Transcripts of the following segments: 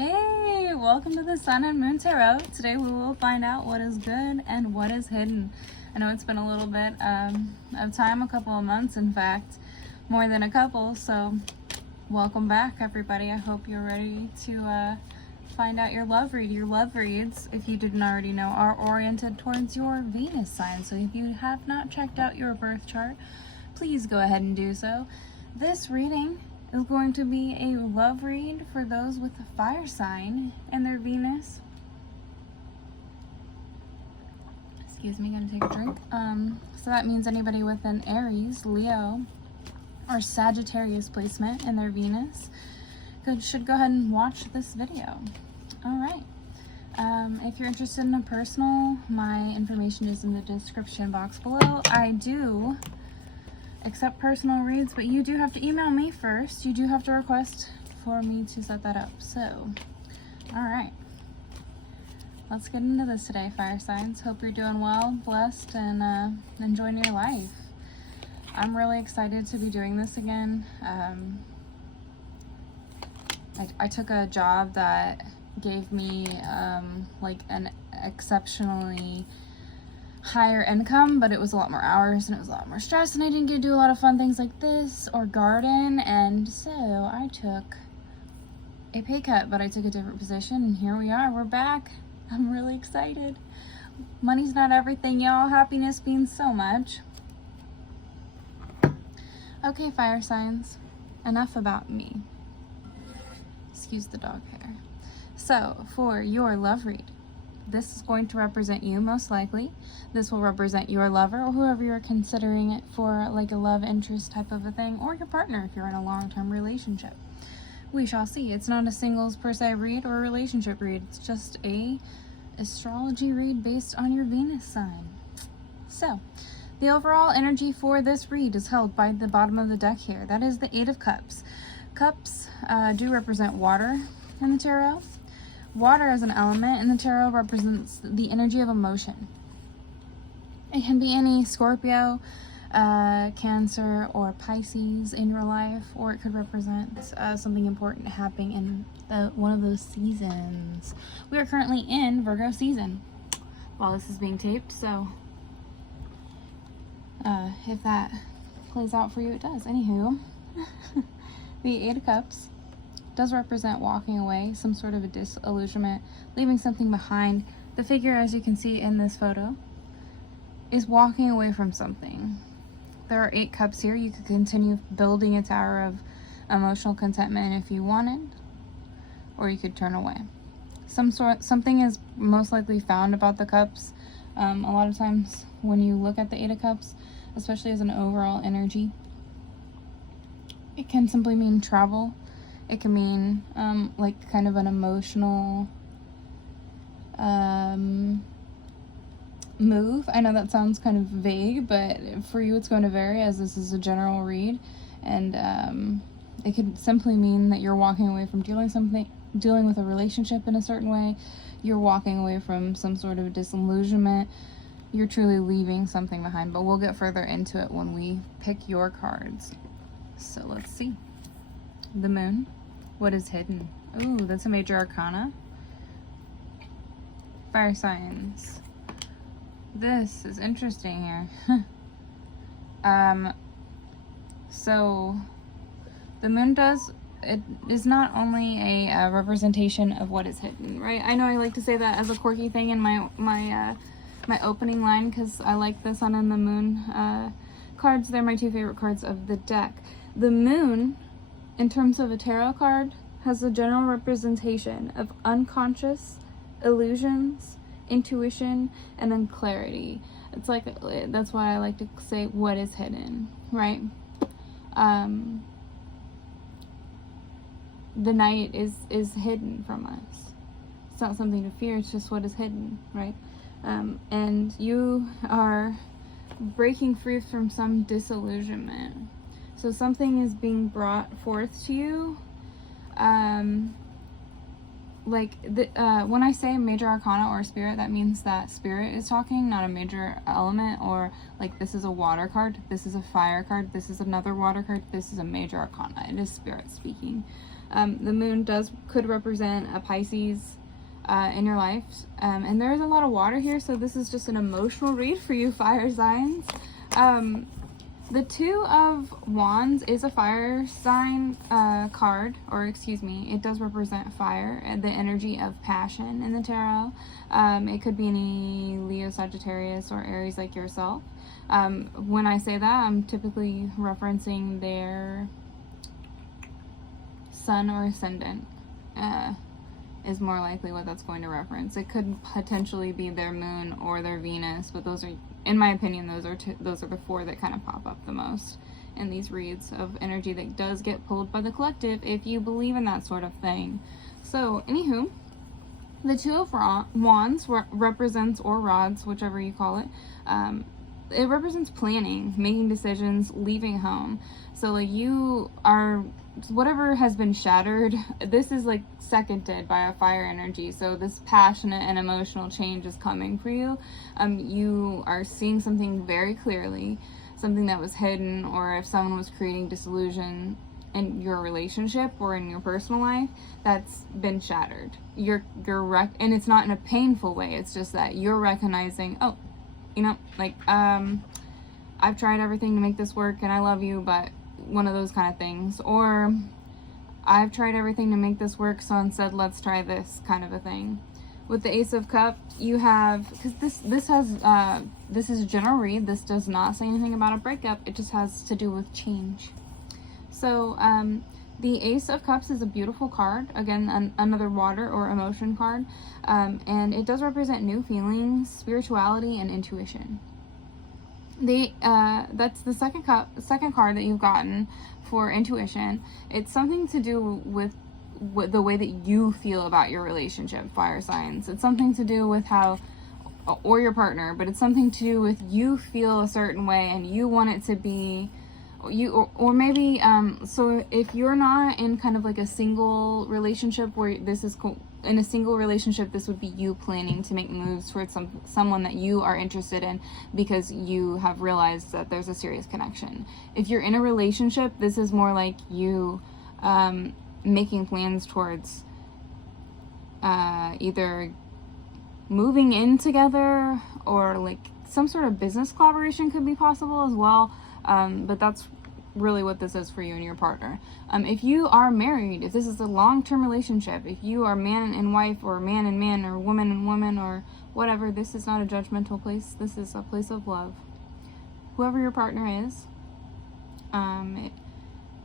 Hey, welcome to the Sun and Moon Tarot. Today we will find out what is good and what is hidden. I know it's been a little bit of time, a couple of months, in fact, more than a couple, so welcome back, everybody. I hope you're ready to find out your love read. Your love reads, if you didn't already know, are oriented towards your Venus sign, so if you have not checked out your birth chart, please go ahead and do so. This reading is going to be a love read for those with a fire sign and their Venus. Excuse me, gotta take a drink. So that means anybody with an Aries, Leo, or Sagittarius placement in their Venus should go ahead and watch this video. Alright. If you're interested in a personal, my information is in the description box below. I do accept personal reads, but you do have to email me first. You do have to request for me to set that up. So, all right, let's get into this today, fire signs. Hope you're doing well, blessed, and enjoying your life. I'm really excited to be doing this again. I took a job that gave me like an exceptionally higher income, but it was a lot more hours and it was a lot more stress, and I didn't get to do a lot of fun things like this or garden, and so I took a pay cut, but I took a different position, and here we are, we're back. I'm really excited. Money's not everything, y'all. Happiness means so much. Okay, fire signs, enough about me. Excuse the dog hair. So for your love read, this is going to represent you, most likely. This will represent your lover or whoever you're considering it for, like a love interest type of a thing, or your partner if you're in a long-term relationship. We shall see. It's not a singles per se read or a relationship read. It's just a astrology read based on your Venus sign. So, the overall energy for this read is held by the bottom of the deck here. That is the Eight of Cups. Cups do represent water in the tarot. Water as an element in the tarot represents the energy of emotion. It can be any Scorpio, Cancer, or Pisces in your life, or it could represent something important happening in one of those seasons. We are currently in Virgo season while this is being taped, so if that plays out for you, it does. Anywho, the Eight of Cups does represent walking away, some sort of a disillusionment, leaving something behind. The figure, as you can see in this photo, is walking away from something. There are 8 cups here. You could continue building a tower of emotional contentment if you wanted, or you could turn away. Something is most likely found about the cups. A lot of times when you look at the 8 of Cups, especially as an overall energy, it can simply mean travel. It can mean like kind of an emotional move. I know that sounds kind of vague, but for you it's going to vary, as this is a general read, and it could simply mean that you're walking away from dealing with a relationship in a certain way. You're walking away from some sort of disillusionment. You're truly leaving something behind, but we'll get further into it when we pick your cards. So let's see. The Moon. What is hidden? Ooh, that's a major arcana. Fire signs. This is interesting here. So the Moon it is not only a representation of what is hidden, right? I know I like to say that as a quirky thing in my opening line, because I like the Sun and the Moon cards. They're my 2 favorite cards of the deck. The Moon, in terms of a tarot card, has a general representation of unconscious illusions, intuition, and then clarity. It's like, that's why I like to say what is hidden, right? The night is hidden from us. It's not something to fear, it's just what is hidden, right? And you are breaking free from some disillusionment. So something is being brought forth to you. When I say major arcana or spirit, that means that spirit is talking, not a major element, or like this is a water card, this is a fire card, this is another water card, this is a major arcana. It is spirit speaking. The moon could represent a Pisces in your life, and there's a lot of water here, so this is just an emotional read for you fire signs. The Two of Wands is a fire sign card, or excuse me, it does represent fire and the energy of passion in the tarot. It could be any Leo, Sagittarius, or Aries like yourself. When I say that, I'm typically referencing their sun or ascendant. Is more likely what that's going to reference. It could potentially be their moon or their Venus, but those are, in my opinion, those are the four that kind of pop up the most in these reads of energy that does get pulled by the collective if you believe in that sort of thing. So, anywho, the Two of Wands represents, or rods, whichever you call it, it represents planning, making decisions, leaving home. So like you are, whatever has been shattered, this is like seconded by a fire energy. So this passionate and emotional change is coming for you. You are seeing something very clearly, something that was hidden, or if someone was creating disillusion in your relationship or in your personal life, that's been shattered. And it's not in a painful way. It's just that you're recognizing, oh, you know, like, I've tried everything to make this work and I love you, but one of those kind of things. Or I've tried everything to make this work, so instead let's try this kind of a thing. With the Ace of Cups, you have, because this is a general read, this does not say anything about a breakup, it just has to do with change. So, the Ace of Cups is a beautiful card. Again, another water or emotion card. And it does represent new feelings, spirituality, and intuition. That's the second card that you've gotten for intuition. It's something to do with the way that you feel about your relationship, fire signs. It's something to do with how, or your partner, but it's something to do with you feel a certain way and you want it to be you, or maybe so if you're not in kind of like a single relationship where this is in a single relationship, this would be you planning to make moves towards someone that you are interested in because you have realized that there's a serious connection. If you're in a relationship, this is more like you making plans towards either moving in together, or like some sort of business collaboration could be possible as well. But that's really what this is for you and your partner. If you are married, if this is a long-term relationship, if you are man and wife, or man and man, or woman and woman, or whatever, this is not a judgmental place. This is a place of love. Whoever your partner is,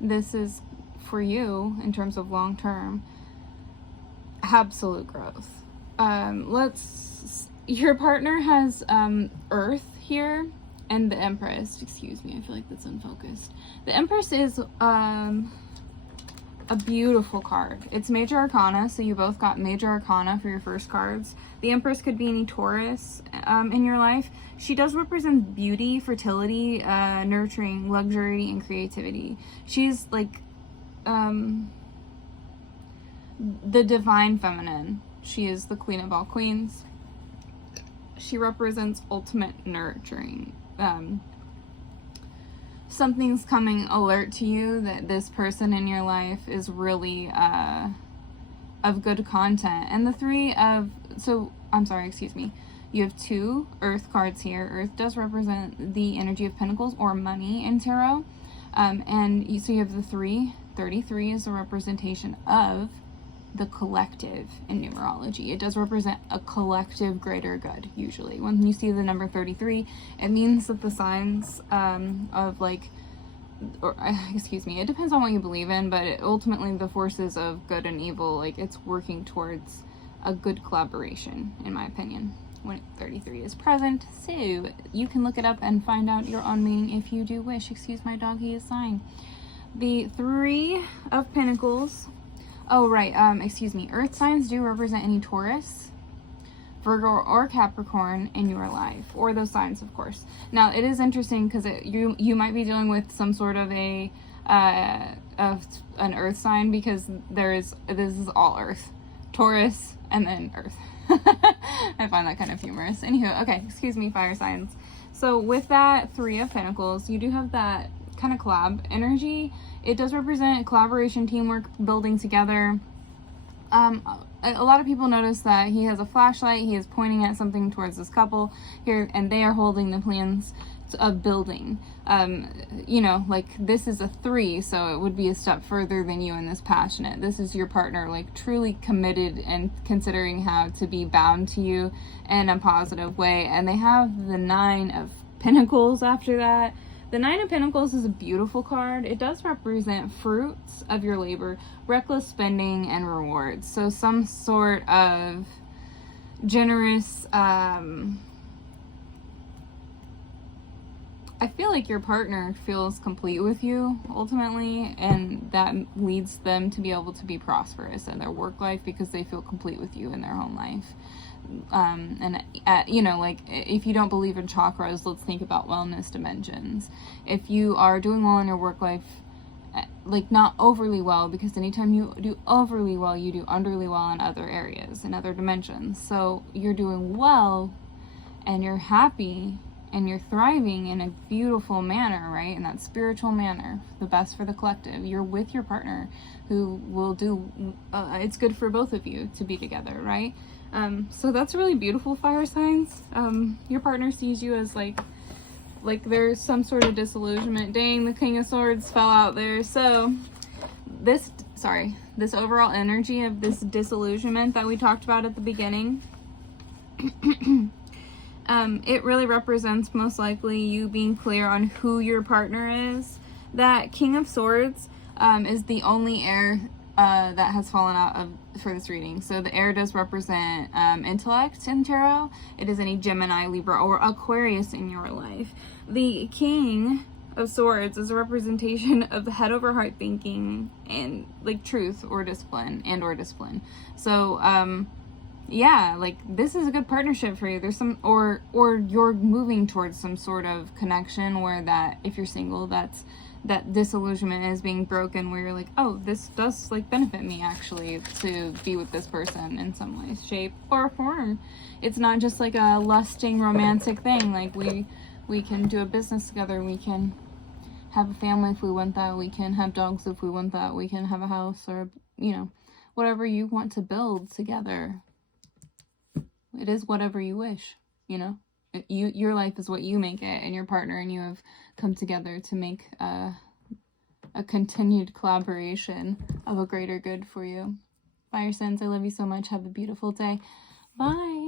this is for you in terms of long-term absolute growth. Your partner has Earth here, and the Empress. Excuse me, I feel like that's unfocused. The Empress is a beautiful card. It's Major Arcana, so you both got Major Arcana for your first cards. The Empress could be any Taurus in your life. She does represent beauty, fertility, nurturing, luxury, and creativity. She's like the divine feminine. She is the queen of all queens. She represents ultimate nurturing. Something's coming alert to you that this person in your life is really of good content. And the you have two Earth cards here. Earth does represent the energy of Pentacles or money in tarot. So you have the 33 is a representation of the collective in numerology. It does represent a collective greater good. Usually when you see the number 33, it means that the signs it depends on what you believe in, but ultimately the forces of good and evil, like, it's working towards a good collaboration, in my opinion, when 33 is present. So you can look it up and find out your own meaning if you do wish. Excuse my dog, he is sighing. The 3 of Pentacles. Oh, right. Earth signs do represent any Taurus, Virgo, or Capricorn in your life, or those signs, of course. Now, it is interesting because you might be dealing with some sort of an Earth sign, because this is all Earth, Taurus, and then Earth. I find that kind of humorous. Anywho, okay, excuse me, fire signs. So with that 3 of Pentacles, you do have that kind of collab energy. It does represent collaboration, teamwork, building together. A lot of people notice that he has a flashlight. He is pointing at something towards this couple here, and they are holding the plans of building. You know, like, this is a 3, so it would be a step further than you in this passionate. This is your partner, like, truly committed and considering how to be bound to you in a positive way. And they have the 9 of Pentacles after that. The 9 of Pentacles is a beautiful card. It does represent fruits of your labor, reckless spending, and rewards. So some sort of generous, I feel like your partner feels complete with you ultimately, and that leads them to be able to be prosperous in their work life because they feel complete with you in their home life. You know, like, if you don't believe in chakras, let's think about wellness dimensions. If you are doing well in your work life, like, not overly well, because anytime you do overly well, you do underly well in other areas, in other dimensions. So you're doing well and you're happy and you're thriving in a beautiful manner, right? In that spiritual manner, the best for the collective. You're with your partner who will do, it's good for both of you to be together, right? So that's really beautiful, fire signs. Your partner sees you as like there's some sort of disillusionment. Dang, the King of Swords fell out there. So this overall energy of this disillusionment that we talked about at the beginning, it really represents most likely you being clear on who your partner is. That King of Swords is the only air that has fallen out of for this reading. So the air does represent intellect in tarot. It is any Gemini, Libra, or Aquarius in your life. The King of Swords is a representation of the head over heart thinking and, like, truth or discipline or discipline. So yeah, like, this is a good partnership for you. There's some, or you're moving towards some sort of connection where that, if you're single, that disillusionment is being broken, where you're like, oh, this does, like, benefit me actually to be with this person in some way, shape, or form. It's not just like a lusting romantic thing. Like, we can do a business together. We can have a family if we want that. We can have dogs if we want that. We can have a house, or, you know, whatever you want to build together. It is whatever you wish, you know. Your life is what you make it, and your partner and you have come together to make a continued collaboration of a greater good for you. Fire signs, I love you so much. Have a beautiful day. Bye.